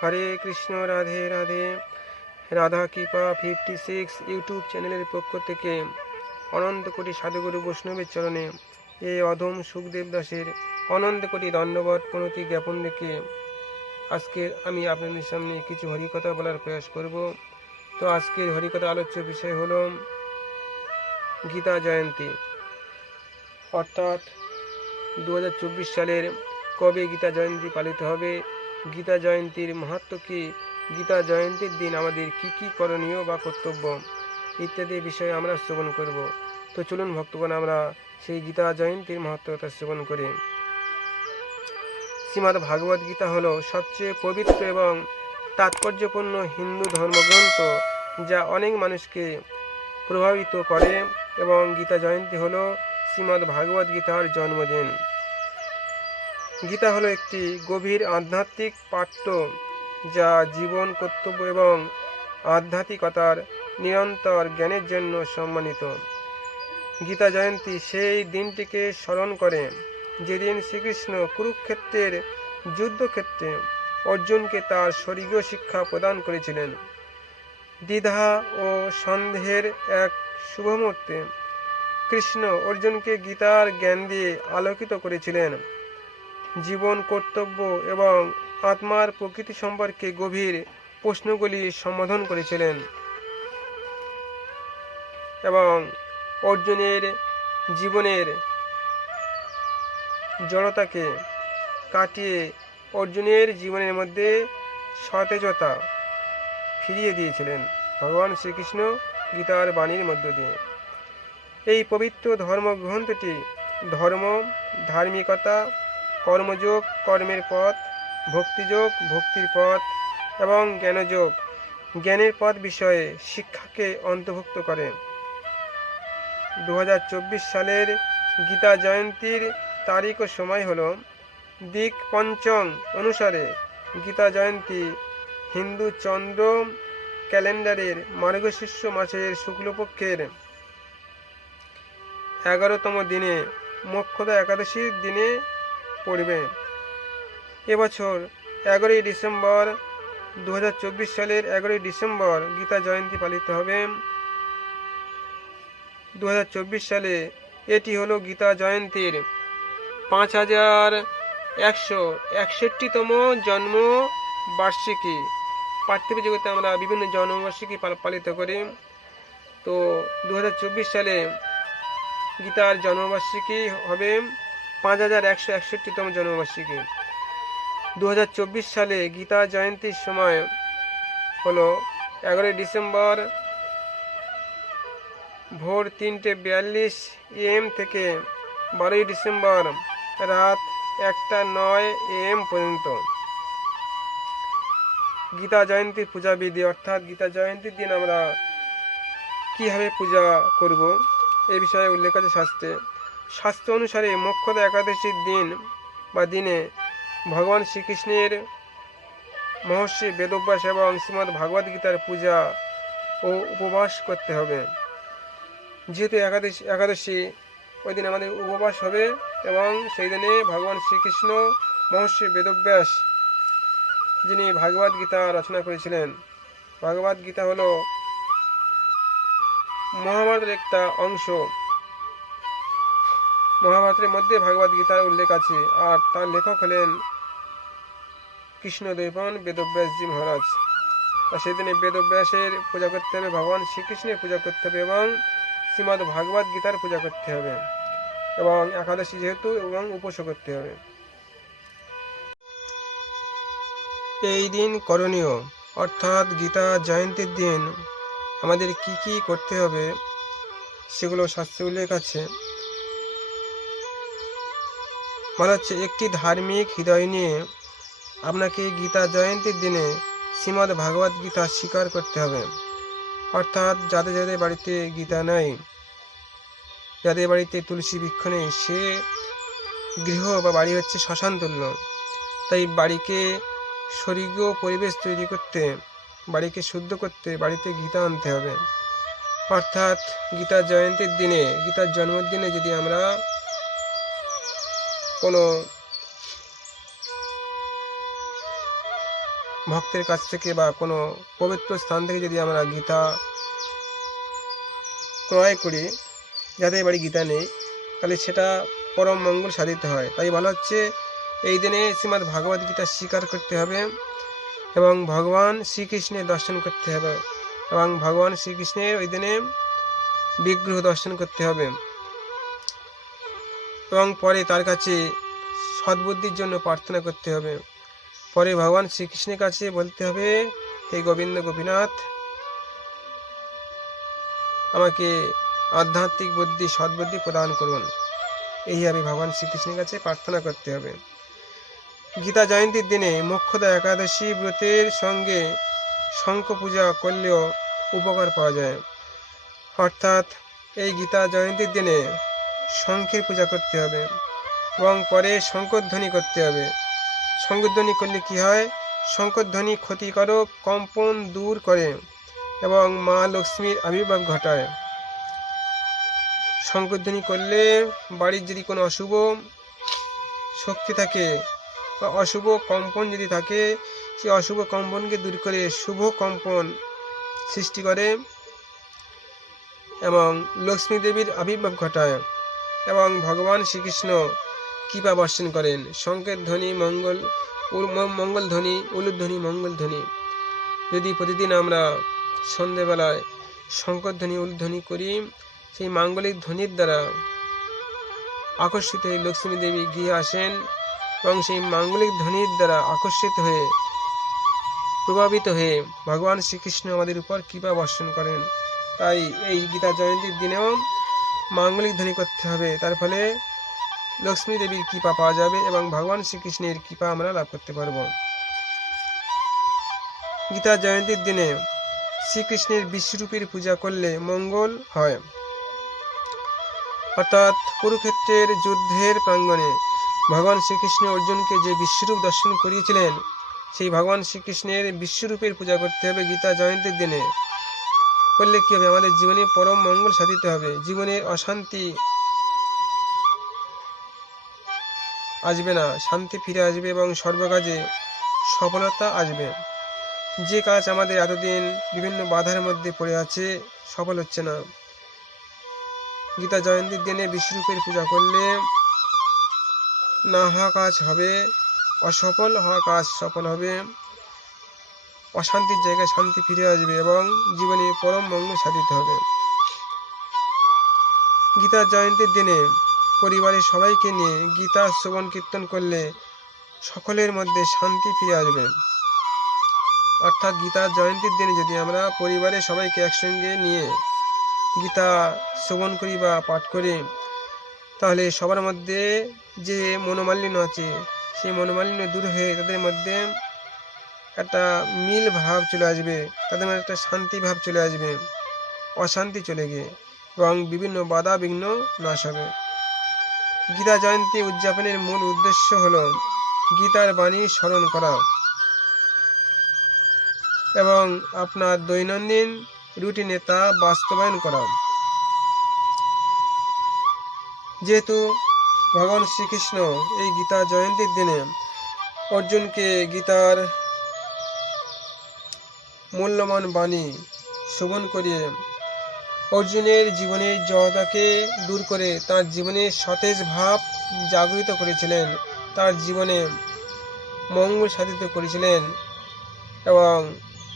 হরে Krishna Radhe Radhe. Radha Kripa fifty six YouTube চ্যানেলের পক্ষ থেকে অনন্ত কোটি সাধুগুরু বৈষ্ণবের চরণে এই অধম সুখদেব দাসের অনন্ত কোটি দণ্ডবত প্রণতি জ্ঞাপন রেখে আজকে আমি আপনাদের সামনে কিছু হরিকথা বলার প্রয়াস করব। তো আজকের হরিকথা আলোচ্য বিষয় হলো গীতা জয়ন্তী। অর্থাৎ দু হাজার চব্বিশ সালের কবে গীতা জয়ন্তী পালিত হবে? গীতা জয়ন্তীর মাহাত্ম কী? গীতা জয়ন্তীর দিন আমাদের কি কি করণীয় বা কর্তব্য ইত্যাদি বিষয়ে আমরা শ্রবণ করব। তো চলুন ভক্তগণ, আমরা সেই গীতা জয়ন্তীর মাহাত্মতা শ্রবণ করি। শ্রীমদ্ ভাগবত গীতা হলো সবচেয়ে পবিত্র এবং তাৎপর্যপূর্ণ হিন্দু ধর্মগ্রন্থ যা অনেক মানুষকে প্রভাবিত করে এবং গীতা জয়ন্তী হলো শ্রীমদ্ ভাগবত গীতার জন্মদিন। গীতা হলো একটি গভীর আধ্যাত্মিক পাঠ্য যা জীবন, কর্তব্য এবং আধ্যাত্মিকতার নিরন্তর জ্ঞানের জন্য সম্মানিত। গীতা জয়ন্তী সেই দিনটিকে স্মরণ করে যেদিন শ্রীকৃষ্ণ কুরুক্ষেত্রের যুদ্ধক্ষেত্রে অর্জুনকে তার স্বর্গীয় শিক্ষা প্রদান করেছিলেন। দ্বিধা ও সন্দেহের এক শুভ মুহূর্তে কৃষ্ণ অর্জুনকে গীতার জ্ঞান দিয়ে আলোকিত করেছিলেন। জীবন, কর্তব্য এবং আত্মার প্রকৃতি সম্পর্কে গভীর প্রশ্নগুলি সম্বোধন করেছিলেন। এবং অর্জুনের জীবনের জড়তাকে কাটিয়ে অর্জুনের জীবনের মধ্যে সতেজতা ফিরিয়ে দিয়েছিলেন ভগবান শ্রীকৃষ্ণ গীতার বাণীর মধ্য দিয়ে। এই পবিত্র ধর্মগ্রন্থটি ধর্ম, ধার্মিকতা কর্মযোগ, কর্মের পথ, ভক্তিযোগ, ভক্তির পথ এবং জ্ঞানযোগ। জ্ঞানের পথ বিষয়ে শিক্ষাকে অন্তর্ভুক্ত করে। দু হাজার চব্বিশ সালের গীতা জয়ন্তীর তারিখ ও সময় হল দিক পঞ্চম অনুসারে গীতা জয়ন্তী। হিন্দু চন্দ্র ক্যালেন্ডারের মার্গশীর্ষ মাসের শুক্লপক্ষের এগারোতম দিনে, মোক্ষদা একাদশীর দিনে পড়বে। এবছর এগারোই ডিসেম্বর দু হাজার চব্বিশ সালের এগারোই ডিসেম্বর গীতা জয়ন্তী পালিত হবে। দু হাজার চব্বিশ সালে এটি হলো গীতা জয়ন্তীর পাঁচ হাজার একশো একষট্টিতম জন্ম বার্ষিকী। পার্থিব জগতে আমরা বিভিন্ন জন্মবার্ষিকী পাল- পালিত করি। তো দু হাজার চব্বিশ সালে গীতার জন্মবার্ষিকী হবে। পাঁচ হাজার একশো একষট্টিতম জন্মবার্ষিকী। দু হাজার চব্বিশ সালে গীতা জয়ন্তীর সময় হলো এগারোই ডিসেম্বর ভোর তিনটে বিয়াল্লিশ এম থেকে বারোই ডিসেম্বর রাত একটা নয় এম পর্যন্ত। গীতা জয়ন্তীর পূজা বিধি অর্থাৎ গীতা জয়ন্তীর দিন আমরা কীভাবে পূজা করব এ বিষয়ে উল্লেখ আছে শাস্ত্রে। শাস্ত্র অনুসারে মোক্ষদা একাদশীর দিন বা দিনে ভগবান শ্রীকৃষ্ণের মহর্ষি বেদব্যাস এবং শ্রীমদ্ ভাগবত গীতার পূজা ও উপবাস করতে হবে। যেহেতু একাদশী একাদশী ওই দিন আমাদের উপবাস হবে এবং সেই দিনে ভগবান শ্রীকৃষ্ণ, মহর্ষি বেদব্যাস যিনি ভাগবত গীতা রচনা করেছিলেন, ভাগবত গীতা হলো মহাভারতের একটা অংশ। মহাভারতের মধ্যে ভাগবত গীতার উল্লেখ আছে। আর তার লেখক হলেন কৃষ্ণদেবন বেদব্যাসজি মহারাজ। আর সেদিনে বেদব্যাসের পূজা করতে হবে ভগবান শ্রীকৃষ্ণের পূজা করতে হবে এবং শ্রীমদ্ ভাগবত গীতার পূজা করতে হবে। এবং একাদশী যেহেতু এবং উপোস করতে হবে। এই দিন করণীয়। অর্থাৎ গীতা জয়ন্তীর দিন আমাদের কি কি করতে হবে, সেগুলো শাস্ত্রে উল্লেখ আছে। বলা হচ্ছে, একটি ধার্মিক হৃদয় নিয়ে আপনাকে গীতা জয়ন্তীর দিনে শ্রীমদ্ ভাগবত গীতা স্বীকার করতে হবে। অর্থাৎ যাদের যাদের বাড়িতে গীতা নেই, যাদের বাড়িতে তুলসী বৃক্ষ নেই, সে গৃহ বা বাড়ি হচ্ছে শ্মশান তুল্য। তাই বাড়িকে স্বর্গীয় পরিবেশ তৈরি করতে, বাড়িকে শুদ্ধ করতে বাড়িতে গীতা আনতে হবে। অর্থাৎ গীতা জয়ন্তীর দিনে, গীতার জন্মদিনে যদি আমরা কোনো ভক্তের কাছ থেকে বা কোনো পবিত্র স্থান থেকে যদি আমরা গীতা ক্রয় করি, যাদের বাড়ি গীতা নেই, তাহলে সেটা পরম মঙ্গল সাধিত হয়। তাই বলা হচ্ছে, এই দিনে শ্রীমদ্ ভাগবত গীতা স্বীকার করতে হবে এবং ভগবান শ্রীকৃষ্ণের দর্শন করতে হবে এবং ভগবান শ্রীকৃষ্ণের ওই দিনে বিগ্রহ দর্শন করতে হবে। এবং পরে তার কাছে সদ্বুদ্ধির জন্য প্রার্থনা করতে হবে। পরে ভগবান শ্রীকৃষ্ণের কাছে বলতে হবে, হে গোবিন্দ, গোপীনাথ, আমাকে আধ্যাত্মিক বুদ্ধি, সদ্বুদ্ধি প্রদান করুন। এইভাবে ভগবান শ্রীকৃষ্ণের কাছে প্রার্থনা করতে হবে। গীতা জয়ন্তীর দিনে মোক্ষদা একাদশী ব্রতের সঙ্গে শঙ্খ পূজা করলেও উপকার পাওয়া যায়। অর্থাৎ এই গীতা জয়ন্তীর দিনে শঙ্খের পূজা করতে হবে এবং পরে শঙ্করধ্বনি করতে হবে। শঙ্করধ্বনি করলে কি হয়? শঙ্করধ্বনি ক্ষতিকারক কম্পন দূর করে এবং মা লক্ষ্মীর আবির্ভাব ঘটায়। শঙ্করধ্বনি করলে বাড়ির যদি কোনো অশুভ শক্তি থাকে বা অশুভ কম্পন যদি থাকে, সেই অশুভ কম্পনকে দূর করে শুভ কম্পন সৃষ্টি করে এবং লক্ষ্মী দেবীর আবির্ভাব ঘটায়। এবং ভগবান শ্রীকৃষ্ণ কৃপা বর্ষণ করেন। শঙ্কের ধ্বনি, মঙ্গল মঙ্গল ধ্বনি, উলুধ্বনি, মঙ্গল ধ্বনি। যদি প্রতিদিন আমরা সন্ধেবেলায় শঙ্কর ধ্বনি উলুধ্বনি করি, সেই মাঙ্গলিক ধ্বনির দ্বারা আকর্ষিত হয়ে লক্ষ্মী দেবী গৃহে আসেন এবং সেই মাঙ্গলিক ধ্বনির দ্বারা আকর্ষিত হয়ে, প্রভাবিত হয়ে ভগবান শ্রীকৃষ্ণ আমাদের উপর কৃপা বর্ষণ করেন। তাই এই গীতা জয়ন্তীর দিনেও মাঙ্গলিক ধ্বনি করতে হবে। তার ফলে লক্ষ্মী দেবীর কৃপা পাওয়া যাবে এবং ভগবান শ্রীকৃষ্ণের কৃপা আমরা লাভ করতে পারব। গীতা জয়ন্তীর দিনে শ্রীকৃষ্ণের বিশ্বরূপের পূজা করলে মঙ্গল হয়। অর্থাৎ কুরুক্ষেত্রের যুদ্ধের প্রাঙ্গণে ভগবান শ্রীকৃষ্ণ অর্জুনকে যে বিশ্বরূপ দর্শন করিয়েছিলেন, সেই ভগবান শ্রীকৃষ্ণের বিশ্বরূপের পূজা করতে হবে গীতা জয়ন্তীর দিনে। করলে কী হবে? আমাদের জীবনে পরম মঙ্গল সাধিত হবে। জীবনের অশান্তি আসবে না। শান্তি ফিরে আসবে এবং সর্বকাজে সফলতা আসবে। যে কাজ আমাদের এতদিন বিভিন্ন বাধার মধ্যে পড়ে আছে, সফল হচ্ছে না। গীতা জয়ন্তীর দিনে বিশ্বরূপের পূজা করলে না হওয়া কাজ হবে, অসফল হওয়া কাজ সফল হবে। অশান্তির জায়গায় শান্তি ফিরে আসবে এবং জীবনে পরম মঙ্গল সাধিত হবে। গীতা জয়ন্তীর দিনে পরিবারের সবাইকে নিয়ে গীতা শ্রবণ কীর্তন করলে সকলের মধ্যে শান্তি ফিরে আসবে। অর্থাৎ গীতা জয়ন্তীর দিনে যদি আমরা পরিবারের সবাইকে একসঙ্গে নিয়ে গীতা শ্রবণ করি বা পাঠ করি, তাহলে সবার মধ্যে যে মনোমালিন্য আছে, সেই মনোমালিন্য দূর হয়ে তাদের মধ্যে একটা মিল ভাব চলে আসবে, তাদের মধ্যে একটা শান্তি ভাব চলে আসবে, অশান্তি চলে গিয়ে, এবং বিভিন্ন বাধা বিঘ্ন নাশ হবে। গীতা জয়ন্তী উদযাপনের মূল উদ্দেশ্য হল গীতার বাণী স্মরণ করা এবং আপনার দৈনন্দিন রুটিনে তা বাস্তবায়ন করা। যেহেতু ভগবান শ্রীকৃষ্ণ এই গীতা জয়ন্তীর দিনে অর্জুনকে গীতার মূল্যবান বাণী শ্রবণ করিয়ে অর্জুনের জীবনের জড়তাকে দূর করে তার জীবনে সতেজ ভাব জাগরিত করেছিলেন, তার জীবনে মঙ্গল সাধিত করেছিলেন এবং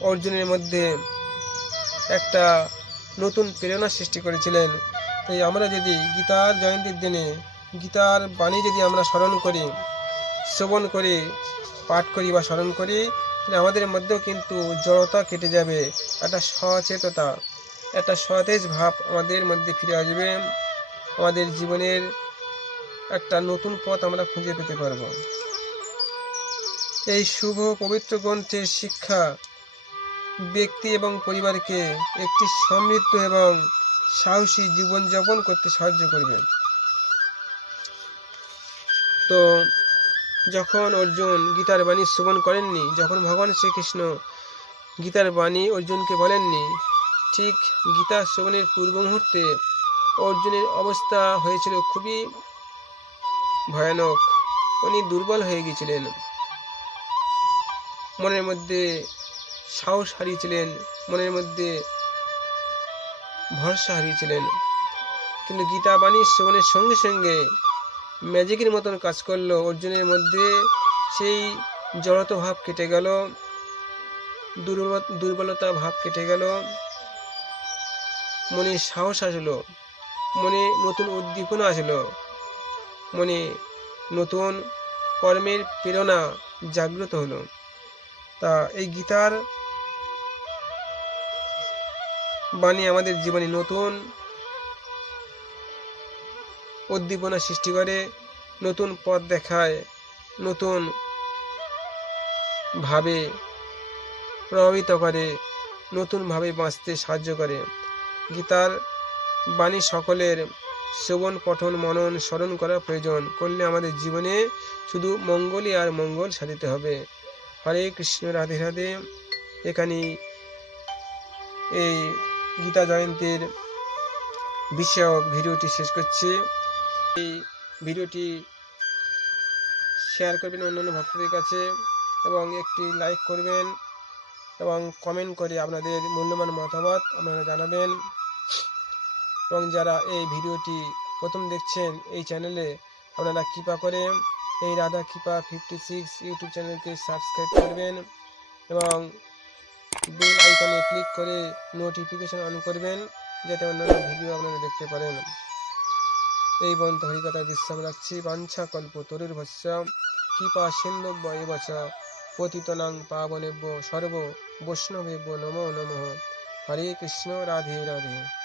অর্জুনের মধ্যে একটা নতুন প্রেরণা সৃষ্টি করেছিলেন। তাই আমরা যদি গীতার জয়ন্তীর দিনে গীতার বাণী যদি আমরা স্মরণ করি, শ্রবণ করি, পাঠ করি বা স্মরণ করি আমাদের মধ্যেও কিন্তু জড়তা কেটে যাবে। একটা সচেততা একটা সতেজ ভাব আমাদের মধ্যে ফিরে আসবে। আমাদের জীবনের একটা নতুন পথ আমরা খুঁজে পেতে পারব। এই শুভ, পবিত্র গ্রন্থের শিক্ষা ব্যক্তি এবং পরিবারকে একটি সমৃদ্ধ এবং সাহসী জীবনযাপন করতে সাহায্য করবে। তো যখন অর্জুন গীতার বাণী শ্রবণ করেননি, যখন ভগবান শ্রীকৃষ্ণ গীতার বাণী অর্জুনকে বলেননি, ঠিক গীতা শ্রবণের পূর্ব মুহূর্তে অর্জুনের অবস্থা হয়েছিল খুবই ভয়ানক। উনি দুর্বল হয়ে গিয়েছিলেন। মনের মধ্যে সাহস হারিয়েছিলেন, মনের মধ্যে ভরসা হারিয়েছিলেন। কিন্তু গীতা বাণী শ্রবণের সঙ্গে সঙ্গে ম্যাজিকের মতন কাজ করল, অর্জুনের মধ্যে সেই জড়ত ভাব কেটে গেল, দুর্বল- দুর্বলতা ভাব কেটে গেল। মনে সাহস আসলো, মনে নতুন উদ্দীপনা আসলো, মনে নতুন কর্মের প্রেরণা জাগ্রত হলো। তা এই গীতার বাণী আমাদের জীবনে নতুন উদ্দীপনা সৃষ্টি করে, নতুন পথ দেখায়, নতুন ভাবে প্রভাবিত করে নতুনভাবে বাঁচতে সাহায্য করে। গীতার বাণী সকলের শ্রবণ, পঠন, মনন, স্মরণ করা প্রয়োজন। করলে আমাদের জীবনে শুধু মঙ্গলই আর মঙ্গল সাধিতে হবে। হরে কৃষ্ণ, রাধে রাধে। এখানে এই গীতা জয়ন্তীর বিষয়ক ভিডিওটি শেষ করছি। এই ভিডিওটি শেয়ার করবেন অন্যান্য ভক্তদের কাছে এবং একটি লাইক করবেন এবং কমেন্ট করে আপনাদের মূল্যবান মতামত আপনারা জানাবেন। এবং যারা এই ভিডিওটি প্রথম দেখছেন এই চ্যানেলে আপনারা কৃপা করে এই Radha Kripa fifty six YouTube চ্যানেলকে সাবস্ক্রাইব করবেন এবং বেল আইকনে ক্লিক করে নোটিফিকেশন অন করবেন, যাতে অন্যান্য ভিডিও আপনারা দেখতে পারেন। এই বন্ত হরিকথায় বিশ্রাম রাখছি। বাঞ্ছা কল্প তরুর ভস্যাম কৃপা সিন্ধব্য এবচ পতিতনাং পাবনেব্য সর্ব বৈষ্ণবেব্য নমো নমঃ। হরে কৃষ্ণ রাধে রাধে।